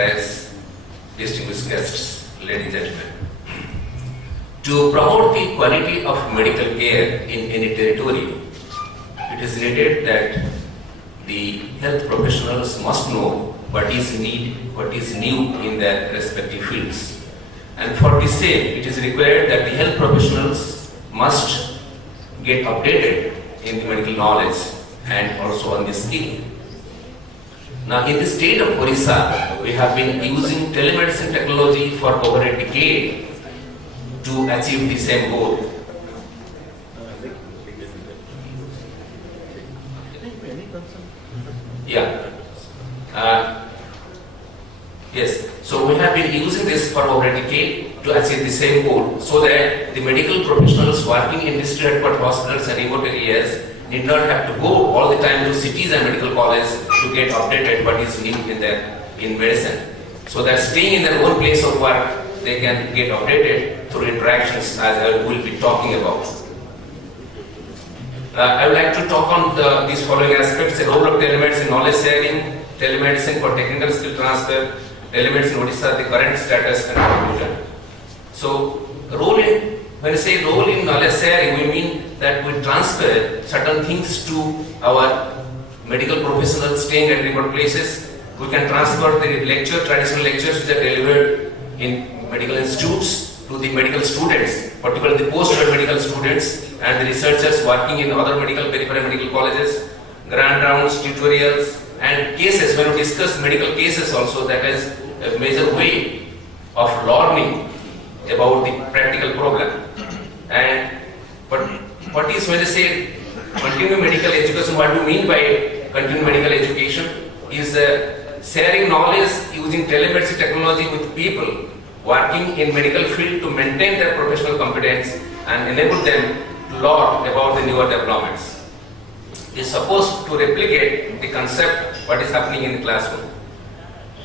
as distinguished guests, ladies and gentlemen. To promote the quality of medical care in any territory, it is needed that the health professionals must know what is new in their respective fields. And for the same, it is required that the health professionals must get updated in the medical knowledge and also on the skill. Now, in the state of Orissa, we have been using telemedicine technology for over a decade to achieve the same goal. Yes, so we have been using this for over a decade to achieve the same goal, so that the medical professionals working in district headquarters hospitals and remote areas need not have to go all the time to cities and medical colleges to get updated what is new in medicine. So that staying in their own place of work, they can get updated through interactions, as I will be talking about. I would like to talk on these following aspects: the role of telemedicine, knowledge sharing, telemedicine for technical skill transfer, telemedicine Odisha, the current status and conclusion. So, when I say role in knowledge sharing, we mean that we transfer certain things to our medical professionals staying at remote places. We can transfer the traditional lectures which are delivered in medical institutes to the medical students, particularly the post-grad medical students and the researchers working in other peripheral medical colleges, grand rounds, tutorials, and cases. When we discuss medical cases also, that is a major way of learning about the practical problem. But what is, when they say continuing medical education, what do you mean by continuing medical education? Is sharing knowledge using telemedicine technology with people working in medical field to maintain their professional competence and enable them to learn about the newer developments. It is supposed to replicate the concept what is happening in the classroom.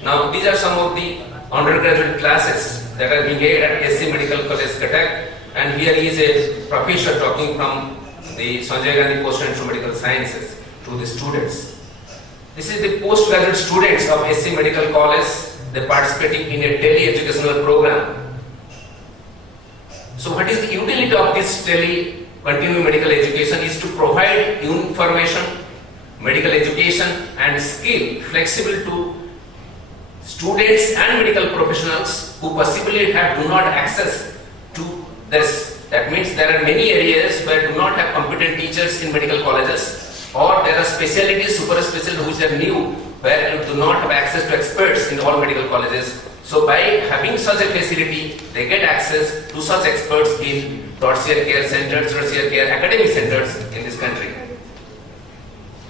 Now, these are some of the undergraduate classes that are being made at SC Medical College, Cuttack, and here is a professor talking from the Sanjay Gandhi Postgraduate Medical Sciences to the students. This is the postgraduate students of SC Medical College. They participating in a tele-educational program. So what is the utility of this continuing medical education? Is to provide information, medical education and skill flexible to students and medical professionals who possibly do not access to this. That means there are many areas where do not have competent teachers in medical colleges, or there are specialties, super specialties which are new, where you do not have access to experts in all medical colleges. So by having such a facility, they get access to such experts in tertiary care centers, tertiary care academic centers in this country.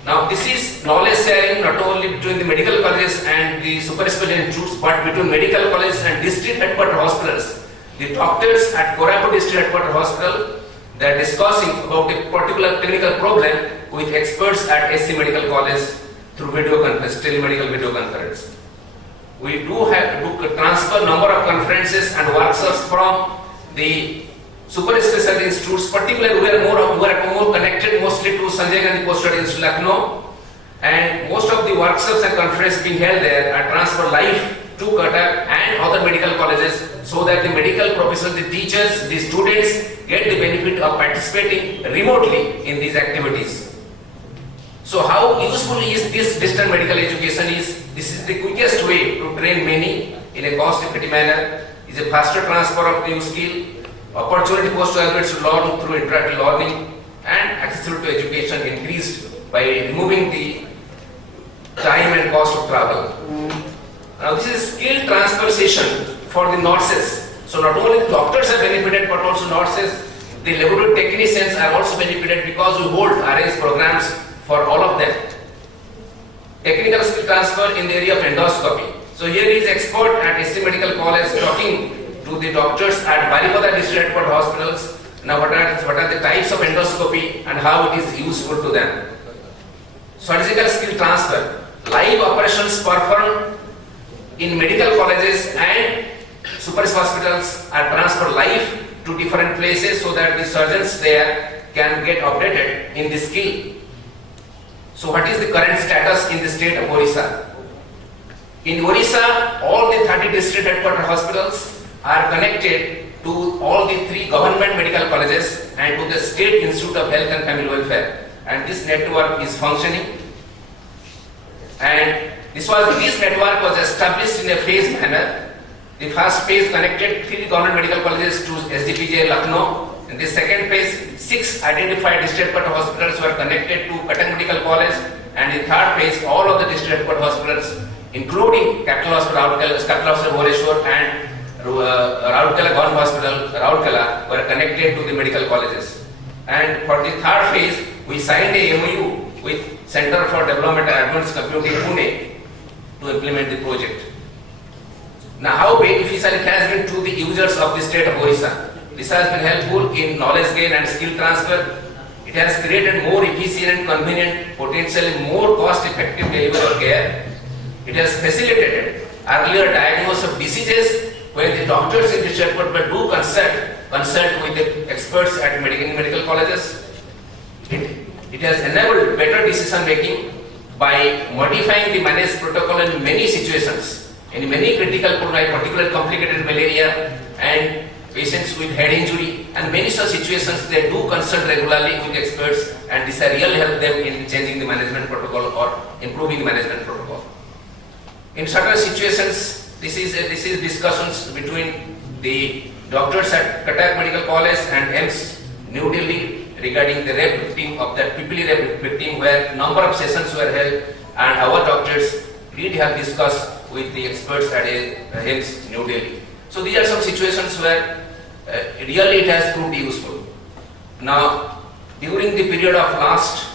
Now, this is knowledge sharing not only between the medical colleges and the super specialty institutes, but between medical colleges and district headquarters hospitals. The doctors at Koraput District Headquarters Hospital, they are discussing about a particular clinical problem with experts at SC Medical College through video conference, telemedical video conference. We do have to transfer number of conferences and workshops from the super specialty institutes, particularly we are more connected mostly to Sanjay Gandhi Postgraduate Institute, Lucknow, and most of the workshops and conferences being held there are transferred live to Cuttack and other medical colleges, so that the medical professionals, the teachers, the students get the benefit of participating remotely in these activities. So how useful is this distant medical education? This is the quickest way to train many in a cost-effective manner, is a faster transfer of new skill, opportunity postgraduates to learn through interactive learning, and accessibility to education increased by removing the time and cost of travel. Now this is skill transfer session for the nurses. So not only doctors are benefited, but also nurses, the laboratory technicians are also benefited, because we hold RS programs for all of them. Technical skill transfer in the area of endoscopy. So here is expert at SC Medical College talking to the doctors at Baripada District Headquarters Hospitals. Now what are the types of endoscopy and how it is useful to them. Surgical skill transfer. Live operations performed in medical colleges and super hospitals are transferred live to different places, so that the surgeons there can get updated in the skill. So what is the current status in the state of Orissa? In Orissa, all the 30 district headquarter hospitals are connected to all the 3 government medical colleges and to the State Institute of Health and Family Welfare. And this network is functioning. And this network was established in a phased manner. The first phase connected 3 government medical colleges to SDPJ Lucknow. In the second phase, 6 identified district headquarter hospitals were connected to Cuttack Medical College. And in third phase, all of the district headquarter hospitals, including Capital Hospital Bhubaneswar and Rourkela Government Hospital, Rourkela, were connected to the medical colleges. And for the third phase, we signed a MOU with Center for Development and Advanced Computing Pune to implement the project. Now, how beneficial it has been to the users of the state of Orissa? This has been helpful in knowledge gain and skill transfer. It has created more efficient and convenient, potentially more cost-effective delivery of care. It has facilitated earlier diagnosis of diseases where the doctors in the headquarters do consult with the experts at medical colleges. It has enabled better decision making by modifying the managed protocol in many situations, in many critical, particularly complicated malaria and patients with head injury, and many such situations they do consult regularly with experts, and this really help them in changing the management protocol or improving the management protocol. In certain situations, this is discussions between the doctors at Cuttack Medical College and AIIMS New Delhi regarding the rape victim of that PPL rape victim, where number of sessions were held, and our doctors did have discussed with the experts at AIIMS New Delhi. So these are some situations where really it has proved useful. Now, during the period of last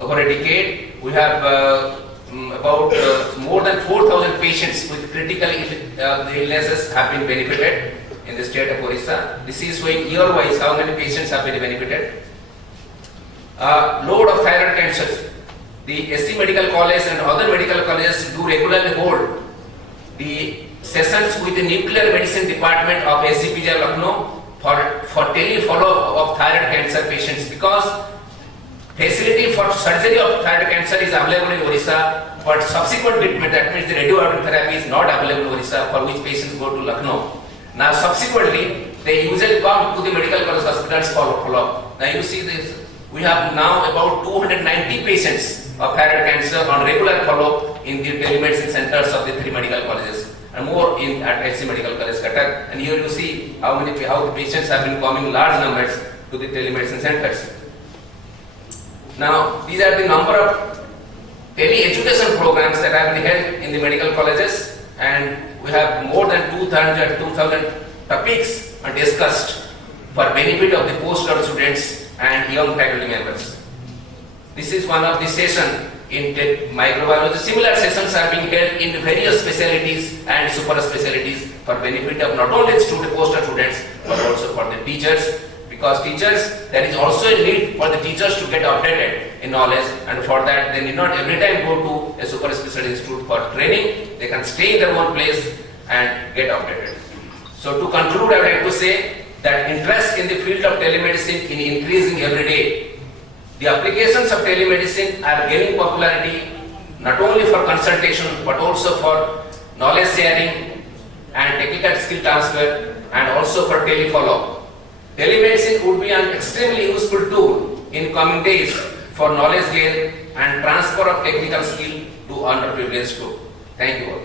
over a decade, we have about more than 4,000 patients with critical illnesses have been benefited in the state of Orissa. This is showing year-wise how many patients have been benefited. Load of thyroid cancers. The SC Medical College and other medical colleges do regularly hold the sessions with the nuclear medicine department of SDPJ Lucknow for tele-follow of thyroid cancer patients, because facility for surgery of thyroid cancer is available in Orissa, but subsequent treatment, that means the radioactive therapy, is not available in Orissa, for which patients go to Lucknow. Now subsequently, they usually come to the medical college hospitals for follow-up. Now you see this, we have now about 290 patients of thyroid cancer on regular follow-up in the telemedicine centers of the 3 medical colleges, and more at HC Medical College, Cuttack. And here you see how the patients have been coming large numbers to the telemedicine centers. Now, these are the number of tele-education programs that have been held in the medical colleges, and we have more than 2,000 topics discussed for benefit of the postgraduate students and young faculty members. This is one of the sessions in microbiology. Similar sessions are being held in various specialties and super specialties for benefit of not only postgraduate students but also for the teachers. Because teachers, there is also a need for the teachers to get updated in knowledge, and for that they need not every time go to a super specialty institute for training. They can stay in their own place and get updated. So to conclude, I would like to say that interest in the field of telemedicine is increasing every day. The applications of telemedicine are gaining popularity not only for consultation but also for knowledge sharing and technical skill transfer, and also for tele-follow-up. Telemedicine would be an extremely useful tool in coming days for knowledge gain and transfer of technical skill to underprivileged group. Thank you all.